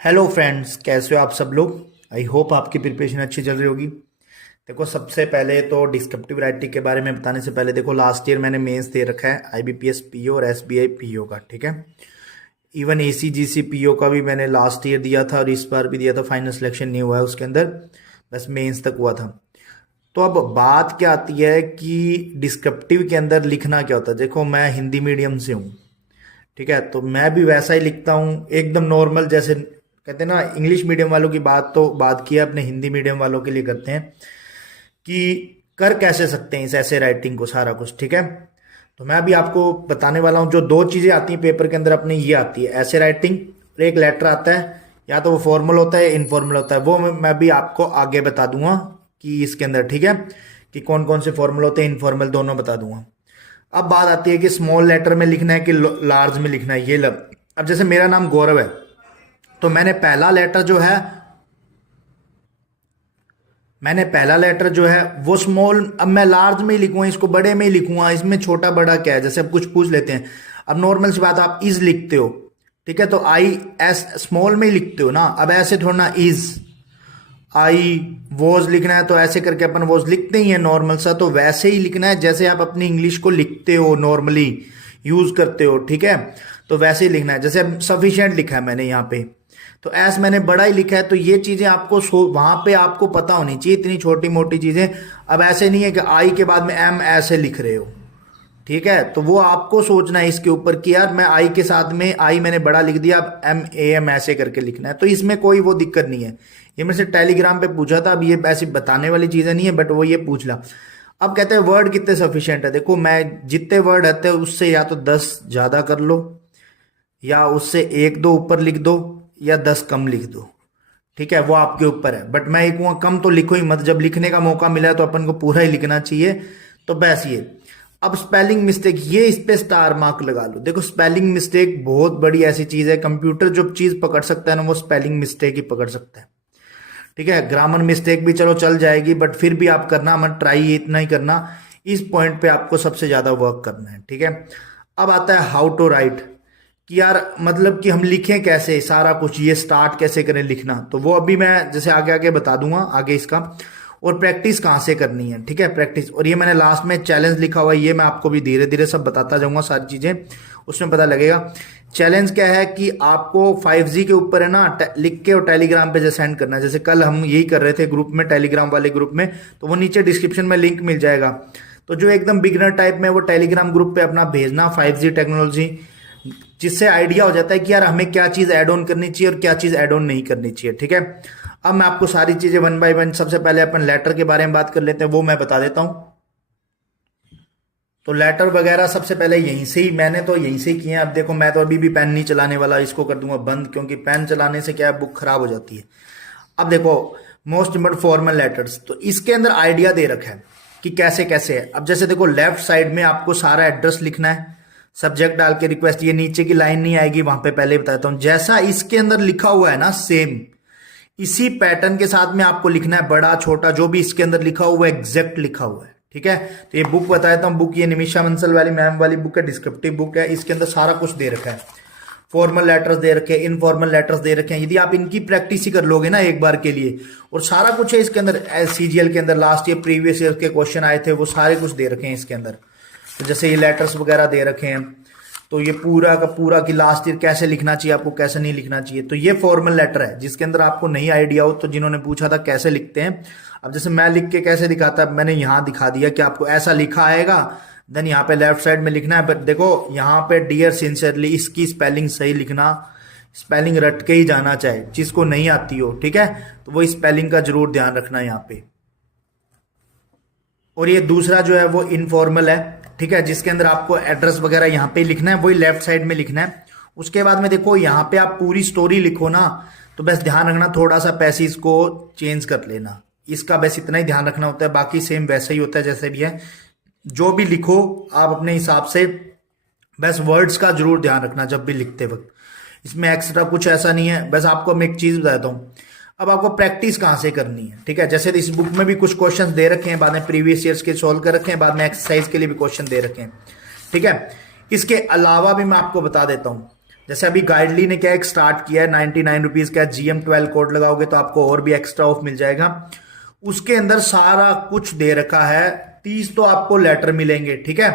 Hello friends, कैसे हो आप सब लोग। आई होप आपकी प्रिपरेशन अच्छी चल रही होगी। देखो, सबसे पहले तो डिस्क्रिप्टिव राइटिंग के बारे में बताने से पहले देखो, लास्ट ईयर मैंने मेंस दे रखा है आईबीपीएस पीओ और एसबीआई पीओ का। ठीक है, इवन एसीजीसी पीओ का भी मैंने लास्ट ईयर दिया था और इस बार भी दिया था। फाइनल सिलेक्शन नहीं हुआ है उसके अंदर, बस मेंस तक हुआ था। तो अब बात क्या आती है कि डिस्क्रिप्टिव के अंदर लिखना क्या होता है। देखो, मैं हिंदी मीडियम से हूँ, ठीक है, तो मैं भी वैसा ही लिखता हूँ एकदम नॉर्मल। जैसे कहते हैं ना, इंग्लिश मीडियम वालों की बात तो बात की है, अपने हिंदी मीडियम वालों के लिए करते हैं कि कर कैसे सकते हैं इस ऐसे राइटिंग को, सारा कुछ। ठीक है, तो मैं अभी आपको बताने वाला हूँ जो दो चीज़ें आती हैं पेपर के अंदर अपने, ये आती है ऐसे राइटिंग और एक लेटर आता है, या तो वो फॉर्मल होता है इनफॉर्मल होता है। वो मैं भी आपको आगे बता दूंगा कि इसके अंदर, ठीक है, कि कौन कौन से फॉर्मल होते हैं, इनफॉर्मल, दोनों बता दूंगा। अब बात आती है कि स्मॉल लेटर में लिखना है कि लार्ज में लिखना है। ये अब जैसे मेरा नाम गौरव है, तो मैंने पहला लेटर जो है वो स्मॉल, अब मैं लार्ज में ही लिखूंगा, इसको बड़े में ही लिखूंगा। इसमें छोटा बड़ा क्या है, जैसे अब कुछ पूछ लेते हैं। अब नॉर्मल सी बात, आप इज लिखते हो, ठीक है, तो आई एस स्मॉल में ही लिखते हो ना। अब ऐसे थोड़ा ना इज आई वॉज लिखना है, तो ऐसे करके अपन वॉज लिखते ही है नॉर्मल सा। तो वैसे ही लिखना है जैसे आप अपनी इंग्लिश को लिखते हो, नॉर्मली यूज करते हो। ठीक है, तो वैसे ही लिखना है। जैसे सफिशिएंट लिखा है मैंने यहाँ पे, तो एस मैंने बड़ा ही लिखा है। तो ये चीजें आपको वहां पे आपको पता होनी चाहिए, इतनी छोटी मोटी चीजें। अब ऐसे नहीं है कि आई के बाद में एम ऐसे लिख रहे हो, ठीक है, तो वो आपको सोचना है इसके ऊपर कि यार मैं आई के साथ में आई मैंने बड़ा लिख दिया, अब एम ए एम ऐसे करके लिखना है। तो इसमें कोई वो दिक्कत नहीं है। ये मेरे से टेलीग्राम पे पूछा था, अब ये ऐसी बताने वाली चीजें नहीं है, बट वो ये पूछ ला। अब कहते हैं वर्ड कितने सफिशिएंट है। देखो, मैं जितने वर्ड रहते हैं उससे या तो 10 ज्यादा कर लो, या उससे एक दो ऊपर लिख दो, या 10 कम लिख दो। ठीक है, वो आपके ऊपर है, बट मैं एक कहूँगा कम तो लिखो ही मत। जब लिखने का मौका मिला है तो अपन को पूरा ही लिखना चाहिए। तो बस ये। अब स्पेलिंग मिस्टेक, ये इस पे स्टार मार्क लगा लो। देखो, स्पेलिंग मिस्टेक बहुत बड़ी ऐसी चीज है, कंप्यूटर जो चीज पकड़ सकता है ना, वो स्पेलिंग मिस्टेक ही पकड़ सकता है। ठीक है, ग्रामर मिस्टेक भी चलो चल जाएगी, बट फिर भी आप करना मत, ट्राई इतना ही करना। इस पॉइंट पे आपको सबसे ज्यादा वर्क करना है। ठीक है, अब आता है हाउ टू राइट, कि यार मतलब कि हम लिखें कैसे सारा कुछ, ये स्टार्ट कैसे करें लिखना। तो वो अभी मैं जैसे आगे आगे बता दूंगा आगे इसका। और प्रैक्टिस कहाँ से करनी है, ठीक है, प्रैक्टिस। और ये मैंने लास्ट में चैलेंज लिखा हुआ है, ये मैं आपको भी धीरे धीरे सब बताता जाऊंगा, सारी चीजें उसमें पता लगेगा। चैलेंज क्या है कि आपको 5G के ऊपर है ना, लिख के और टेलीग्राम पे सेंड करना है। जैसे कल हम यही कर रहे थे ग्रुप में, टेलीग्राम वाले ग्रुप में, तो वो नीचे डिस्क्रिप्शन में लिंक मिल जाएगा। तो जो एकदम बिगनर टाइप में, वो टेलीग्राम ग्रुप पे अपना भेजना 5G टेक्नोलॉजी, जिससे आइडिया हो जाता है कि यार हमें क्या चीज ऐड ऑन करनी चाहिए और क्या चीज ऐड ऑन नहीं करनी चाहिए। ठीक है, अब मैं आपको सारी चीजें वन बाय वन, सबसे पहले अपन लेटर के बारे में बात कर लेते हैं, वो मैं बता देता हूं। तो लेटर वगैरह सबसे पहले यहीं से ही, मैंने तो यहीं से ही किए हैं। अब देखो, मैं तो अभी भी पेन नहीं चलाने वाला, इसको कर दूंगा बंद, क्योंकि पेन चलाने से क्या है, बुक खराब हो जाती है। अब देखो, मोस्ट इंपोर्टेंट फॉर्मल लेटर्स, तो इसके अंदर आइडिया दे रखा है कि कैसे कैसे है। अब जैसे देखो, लेफ्ट साइड में आपको सारा एड्रेस लिखना है, सब्जेक्ट डाल के रिक्वेस्ट, ये नीचे की लाइन नहीं आएगी, वहां पे पहले बता देता हूं। जैसा इसके अंदर लिखा हुआ है ना, सेम इसी पैटर्न के साथ में आपको लिखना है, बड़ा छोटा जो भी इसके अंदर लिखा हुआ है एग्जैक्ट लिखा हुआ है। ठीक है, तो ये बुक बता देता हूं। बुक ये निमिषा बंसल वाली मैम वाली बुक है, डिस्क्रिप्टिव बुक है। इसके अंदर सारा कुछ दे रखा है, फॉर्मल लेटर्स दे रखे हैं, इनफॉर्मल लेटर्स दे रखे हैं। यदि आप इनकी प्रैक्टिस ही कर लोगे ना एक बार के लिए, और सारा कुछ है इसके अंदर। सीजीएल के अंदर लास्ट ईयर प्रीवियस ईयर के क्वेश्चन आए थे, वो सारे कुछ दे रखे हैं इसके अंदर। तो जैसे ये लेटर्स वगैरह दे रखे हैं, तो ये पूरा का पूरा कि लास्ट ईयर कैसे लिखना चाहिए आपको, कैसे नहीं लिखना चाहिए। तो ये फॉर्मल लेटर है, जिसके अंदर आपको नहीं आइडिया हो तो जिन्होंने पूछा था कैसे लिखते हैं, अब जैसे मैं लिख के कैसे दिखाता, मैंने यहाँ दिखा दिया कि आपको ऐसा लिखा आएगा, देन यहाँ पे लेफ्ट साइड में लिखना है। बट देखो यहाँ पे डियर सिंसियरली, इसकी स्पेलिंग सही लिखना, स्पेलिंग रट के ही जाना, चाहे जिसको नहीं आती हो। ठीक है, तो वो स्पेलिंग का जरूर ध्यान रखना यहाँ पे। और ये दूसरा जो है वो इनफॉर्मल है, ठीक है, जिसके अंदर आपको एड्रेस वगैरह यहाँ पे लिखना है, वही लेफ्ट साइड में लिखना है। उसके बाद में देखो यहाँ पे आप पूरी स्टोरी लिखो ना, तो बस ध्यान रखना थोड़ा सा पैसेज को चेंज कर लेना, इसका बस इतना ही ध्यान रखना होता है। बाकी सेम वैसे ही होता है जैसे भी है। जो भी लिखो आप अपने हिसाब से, बस वर्ड्स का जरूर ध्यान रखना जब भी लिखते वक्त। इसमें एक्स्ट्रा कुछ ऐसा नहीं है। बस आपको मैं एक चीज बताता हूँ, अब आपको प्रैक्टिस कहाँ से करनी है। ठीक है, जैसे इस बुक में भी कुछ क्वेश्चंस दे रखे हैं, बाद में प्रीवियस ईयर्स के सॉल्व कर रखे हैं, बाद में एक्सरसाइज के लिए भी क्वेश्चन दे रखे हैं। ठीक है, इसके अलावा भी मैं आपको बता देता हूँ, जैसे अभी गाइडली ने क्या एक स्टार्ट किया है, 99 रुपीज का GM12 कोड लगाओगे तो आपको और भी एक्स्ट्रा ऑफ मिल जाएगा। उसके अंदर सारा कुछ दे रखा है। 30 तो आपको लेटर मिलेंगे, ठीक है,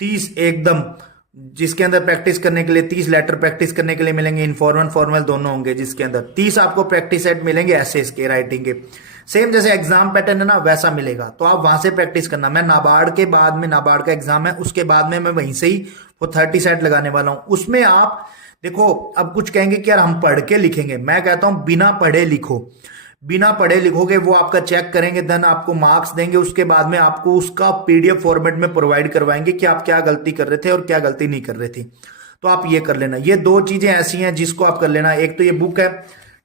30 एकदम, जिसके अंदर प्रैक्टिस करने के लिए 30 लेटर प्रैक्टिस करने के लिए मिलेंगे, इनफॉर्मल फॉर्मल दोनों होंगे, जिसके अंदर 30 आपको प्रैक्टिस सेट मिलेंगे ऐसे के राइटिंग के। सेम जैसे एग्जाम पैटर्न है ना वैसा मिलेगा, तो आप वहां से प्रैक्टिस करना। मैं नाबार्ड के बाद में, नाबार्ड का एग्जाम है उसके बाद में मैं वहीं से ही वो 30 सेट लगाने वाला हूं। उसमें आप देखो, अब कुछ कहेंगे कि यार हम पढ़ के लिखेंगे, मैं कहता हूं बिना पढ़े लिखो। बिना पढ़े लिखोगे, वो आपका चेक करेंगे, देन आपको मार्क्स देंगे, उसके बाद में आपको उसका PDF फॉर्मेट में प्रोवाइड करवाएंगे कि आप क्या गलती कर रहे थे और क्या गलती नहीं कर रहे थे। तो आप ये कर लेना। ये दो चीजें ऐसी हैं जिसको आप कर लेना। एक तो ये बुक है,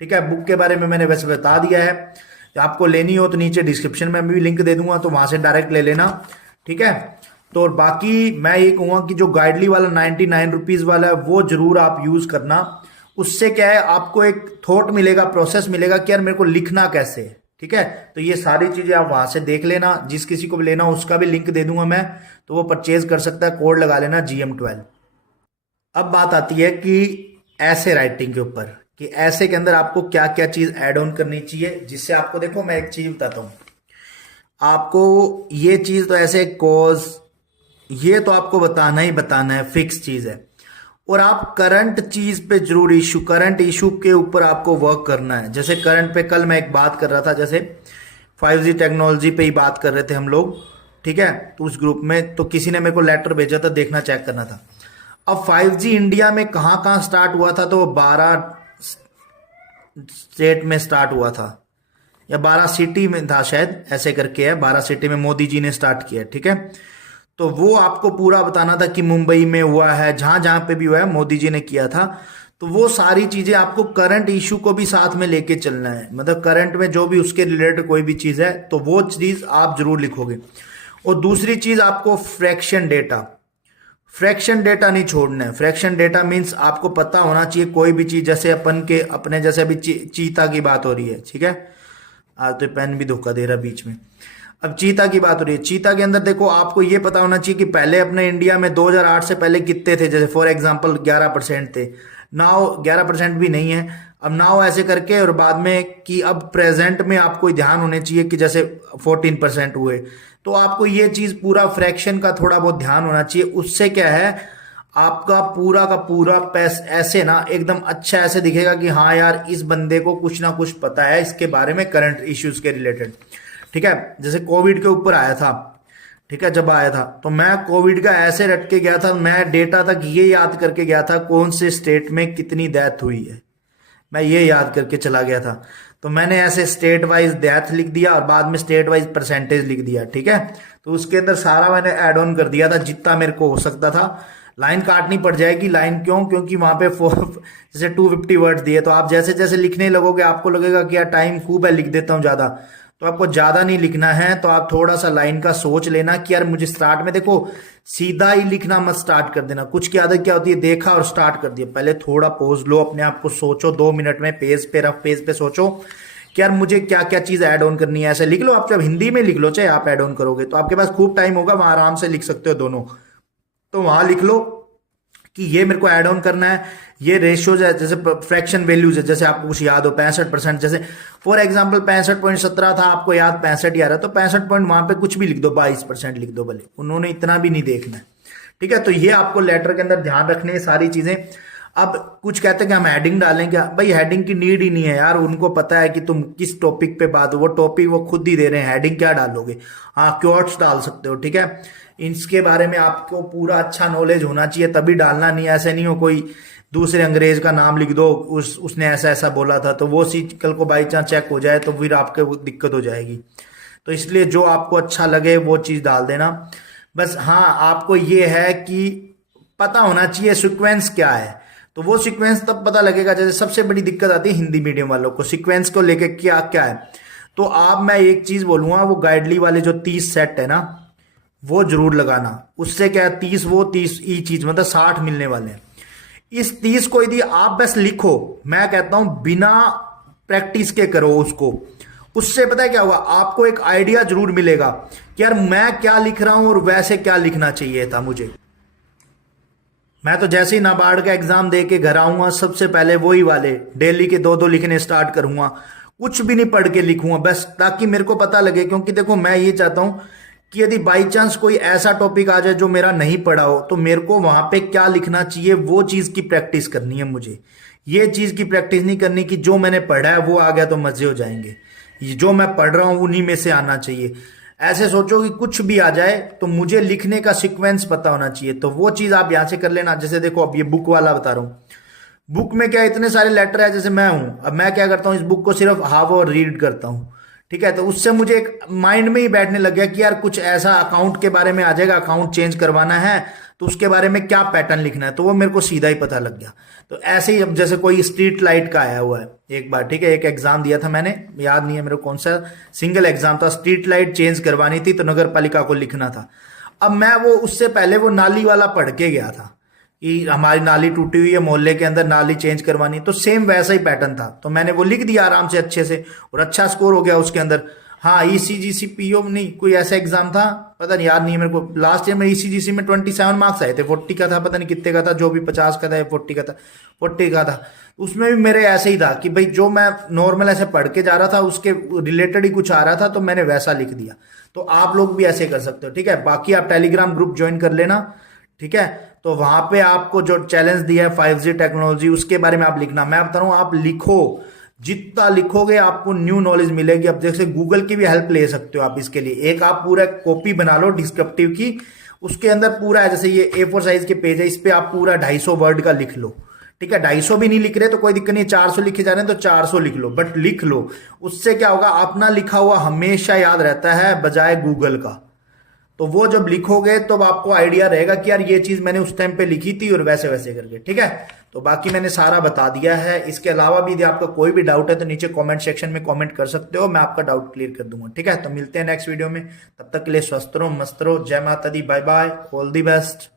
ठीक है, बुक के बारे में मैंने वैसे बता दिया है। आपको लेनी हो तो नीचे डिस्क्रिप्शन में भी लिंक दे दूंगा, तो वहां से डायरेक्ट ले लेना, ठीक है। तो बाकी मैं ये कहूंगा कि जो गाइडली वाला 99 रुपीज वाला है वो जरूर आप यूज करना। उससे क्या है, आपको एक थॉट मिलेगा, प्रोसेस मिलेगा कि यार मेरे को लिखना कैसे है, ठीक है। तो ये सारी चीजें आप वहां से देख लेना। जिस किसी को भी लेना हो उसका भी लिंक दे दूंगा मैं, तो वो परचेज कर सकता है, कोड लगा लेना GM12। अब बात आती है कि ऐसे राइटिंग के ऊपर, कि ऐसे के अंदर आपको क्या क्या चीज ऐड ऑन करनी चाहिए, जिससे आपको, देखो मैं एक चीज बताता हूं आपको, ये चीज तो ऐसे कॉज, ये तो आपको बताना ही बताना है, फिक्स चीज है। और आप करंट चीज पे जरूर इशू, करंट इशू के ऊपर आपको वर्क करना है। जैसे करंट पे कल मैं एक बात कर रहा था, जैसे 5G टेक्नोलॉजी पे ही बात कर रहे थे हम लोग, ठीक है। तो उस ग्रुप में तो किसी ने मेरे को लेटर भेजा था, देखना, चेक करना था। अब 5G इंडिया में कहां कहां स्टार्ट हुआ था, तो 12 स्टेट में स्टार्ट हुआ था, या 12 सिटी में था शायद, ऐसे करके है, 12 सिटी में मोदी जी ने स्टार्ट किया, ठीक है। तो वो आपको पूरा बताना था कि मुंबई में हुआ है, जहां जहां पे भी हुआ है मोदी जी ने किया था। तो वो सारी चीजें आपको करंट इशू को भी साथ में लेके चलना है, मतलब करंट में जो भी उसके रिलेटेड कोई भी चीज है तो वो चीज आप जरूर लिखोगे। और दूसरी चीज, आपको फ्रैक्शन डेटा, फ्रैक्शन डेटा नहीं छोड़ना है। फ्रैक्शन डेटा मीन्स आपको पता होना चाहिए कोई भी चीज, जैसे अपने जैसे अभी चीता की बात हो रही है, ठीक है। आज तो पेन भी धोखा दे रहा बीच में। अब चीता की बात हो रही है, चीता के अंदर देखो आपको ये पता होना चाहिए कि पहले अपने इंडिया में 2008 से पहले कितने थे। जैसे फॉर एग्जांपल 11% थे, नाउ 11% भी नहीं है, अब नाउ ऐसे करके, और बाद में कि अब प्रेजेंट में आपको ध्यान होने चाहिए कि जैसे 14% हुए। तो आपको ये चीज पूरा फ्रैक्शन का थोड़ा बहुत ध्यान होना चाहिए। उससे क्या है, आपका पूरा का पूरा पैस ऐसे ना एकदम अच्छा ऐसे दिखेगा कि हाँ यार इस बंदे को कुछ ना कुछ पता है इसके बारे में, करंट इश्यूज के रिलेटेड, ठीक है। जैसे कोविड के ऊपर आया था, ठीक है, जब आया था तो मैं कोविड का ऐसे रट के गया था, मैं डेटा तक ये याद करके गया था कौन से स्टेट में कितनी डेथ हुई है, मैं ये याद करके चला गया था। तो मैंने ऐसे स्टेट वाइज डेथ लिख दिया और बाद में स्टेट वाइज परसेंटेज लिख दिया, ठीक है। तो उसके अंदर सारा मैंने ऐड ऑन कर दिया था जितना मेरे को हो सकता था। लाइन काटनी पड़ जाएगी, लाइन क्यों, क्योंकि वहां पे जैसे 250 वर्ड दिए, तो आप जैसे जैसे लिखने लगोगे आपको लगेगा कि यार टाइम खूब है, लिख देता हूँ ज्यादा। तो आपको ज्यादा नहीं लिखना है, तो आप थोड़ा सा लाइन का सोच लेना कि यार मुझे स्टार्ट में, देखो सीधा ही लिखना मत स्टार्ट कर देना। कुछ की आदत क्या होती है, देखा और स्टार्ट कर दिया, पहले थोड़ा पॉज लो, अपने आप को सोचो, 2 मिनट में पेज पे, रफ पेज पे सोचो कि यार मुझे क्या क्या चीज ऐड ऑन करनी है। ऐसे लिख लो, आप जब हिंदी में लिख लो, चाहे आप ऐड ऑन करोगे तो आपके पास खूब टाइम होगा, वहां आराम से लिख सकते हो दोनों। तो वहां लिख लो कि ये मेरे को ऐड ऑन करना है, ये रेशियोज है, जैसे फ्रैक्शन वैल्यूज है, जैसे आपको कुछ याद हो 65%, जैसे फॉर एग्जांपल 65.17 था, आपको याद 65 ही आ रहा है, तो 65 पॉइंट वहां पे कुछ भी लिख दो, 22% लिख दो, भले उन्होंने इतना भी नहीं देखना है, ठीक है। तो ये आपको लेटर के अंदर ध्यान रखने सारी चीजें। अब कुछ कहते हैं कि हम हेडिंग डालें क्या, भाई हेडिंग की नीड ही नहीं है यार, उनको पता है कि तुम किस टॉपिक पे बात हो, वो टॉपिक वो खुद ही दे रहे हैं, हेडिंग क्या डालोगे। हाँ, क्योर्ट्स डाल सकते हो, ठीक है, इसके बारे में आपको पूरा अच्छा नॉलेज होना चाहिए तभी डालना, नहीं ऐसे नहीं हो कोई दूसरे अंग्रेज का नाम लिख दो, उसने ऐसा ऐसा बोला था, तो वो चीज कल को बाई चांस चेक हो जाए तो फिर आपके दिक्कत हो जाएगी। तो इसलिए जो आपको अच्छा लगे वो चीज डाल देना बस। हाँ, आपको ये है कि पता होना चाहिए सीक्वेंस क्या है, तो वो सीक्वेंस तब पता लगेगा। जैसे सबसे बड़ी दिक्कत आती है हिंदी मीडियम वालों को, सीक्वेंस को लेके क्या क्या है। तो आप, मैं एक चीज बोलूंगा, वो गाइडली वाले जो 30 सेट है ना, वो जरूर लगाना। उससे क्या है, 30 वो 30 ई चीज, मतलब 60 मिलने वाले हैं। इस 30 को यदि आप बस लिखो, मैं कहता हूं बिना प्रैक्टिस के करो उसको, उससे पता है क्या हुआ, आपको एक आइडिया जरूर मिलेगा कि यार मैं क्या लिख रहा हूं और वैसे क्या लिखना चाहिए था मुझे। मैं तो जैसे ही नाबार्ड का एग्जाम दे के घर आऊंगा सबसे पहले वही वाले डेली के दो दो लिखने स्टार्ट करूंगा। कुछ भी नहीं पढ़ के लिखूंगा बस, ताकि मेरे को पता लगे। क्योंकि देखो मैं ये चाहता हूं कि यदि बाई चांस कोई ऐसा टॉपिक आ जाए जो मेरा नहीं पढ़ा हो, तो मेरे को वहां पे क्या लिखना चाहिए वो चीज की प्रैक्टिस करनी है मुझे। ये चीज की प्रैक्टिस नहीं करनी कि जो मैंने पढ़ा है वो आ गया तो मजे हो जाएंगे। ये जो मैं पढ़ रहा हूं उन्हीं में से आना चाहिए। ऐसे सोचो कि कुछ भी आ जाए तो मुझे लिखने का सीक्वेंस पता होना चाहिए। तो वो चीज आप यहां से कर लेना। जैसे देखो अब ये बुक वाला बता रहा हूँ, बुक में क्या इतने सारे लेटर है। जैसे मैं हूं, अब मैं क्या करता हूं, इस बुक को सिर्फ हाव और रीड करता हूं। ठीक है, तो उससे मुझे एक माइंड में ही बैठने लग गया कि यार कुछ ऐसा अकाउंट के बारे में आ जाएगा, अकाउंट चेंज करवाना है तो उसके बारे में क्या पैटर्न लिखना है, तो वो मेरे को सीधा ही पता लग गया। तो ऐसे ही अब जैसे कोई स्ट्रीट लाइट का आया हुआ है एक बार, ठीक है, एक एग्जाम दिया था मैंने, याद नहीं है मेरे को कौन सा, सिंगल एग्जाम था, स्ट्रीट लाइट चेंज करवानी थी तो नगर पालिका को लिखना था। अब मैं वो उससे पहले वो नाली वाला पढ़ के गया था कि हमारी नाली टूटी हुई है, मोहल्ले के अंदर नाली चेंज करवानी, तो सेम वैसा ही पैटर्न था। तो मैंने वो लिख दिया आराम से अच्छे से और अच्छा स्कोर हो गया उसके अंदर। हाँ, ईसीजीसी पीओ नहीं, कोई ऐसा एग्जाम था, पता नहीं, याद नहीं है मेरे को। लास्ट ईयर में ईसीजीसी में 27 मार्क्स आए थे, 40 का था, पता नहीं कितने का था, जो भी 50 का था या 40 का था, 40 का था। उसमें भी मेरे ऐसे ही था कि भाई जो मैं नॉर्मल ऐसे पढ़ के जा रहा था उसके रिलेटेड ही कुछ आ रहा था, तो मैंने वैसा लिख दिया। तो आप लोग भी ऐसे कर सकते हो। ठीक है, बाकी आप टेलीग्राम ग्रुप ज्वाइन कर लेना। ठीक है, तो वहां पे आपको जो चैलेंज दिया है 5G टेक्नोलॉजी उसके बारे में आप लिखना। मैं बता रहा हूं आप लिखो, जितना लिखोगे आपको न्यू नॉलेज मिलेगी। अब जैसे गूगल की भी हेल्प ले सकते हो आप इसके लिए। एक आप पूरा कॉपी बना लो डिस्क्रिप्टिव की, उसके अंदर पूरा है, जैसे ये A4 साइज के पेज है, इस पे आप पूरा 250 वर्ड का लिख लो। ठीक है, 250 भी नहीं लिख रहे तो कोई दिक्कत नहीं, 400 लिखे जा रहे हैं तो 400 लिख लो, बट लिख लो। उससे क्या होगा, अपना लिखा हुआ हमेशा याद रहता है बजाय गूगल का। तो वो जब लिखोगे तो आपको आइडिया रहेगा कि यार ये चीज मैंने उस टाइम पे लिखी थी और वैसे वैसे करके। ठीक है, तो बाकी मैंने सारा बता दिया है। इसके अलावा भी यदि आपका कोई भी डाउट है तो नीचे कमेंट सेक्शन में कमेंट कर सकते हो, मैं आपका डाउट क्लियर कर दूंगा। ठीक है, तो मिलते हैं नेक्स्ट वीडियो में, तब तक के लिए स्वस्थ रहो, मस्त रहो, जय माता दी, bye bye, all the best.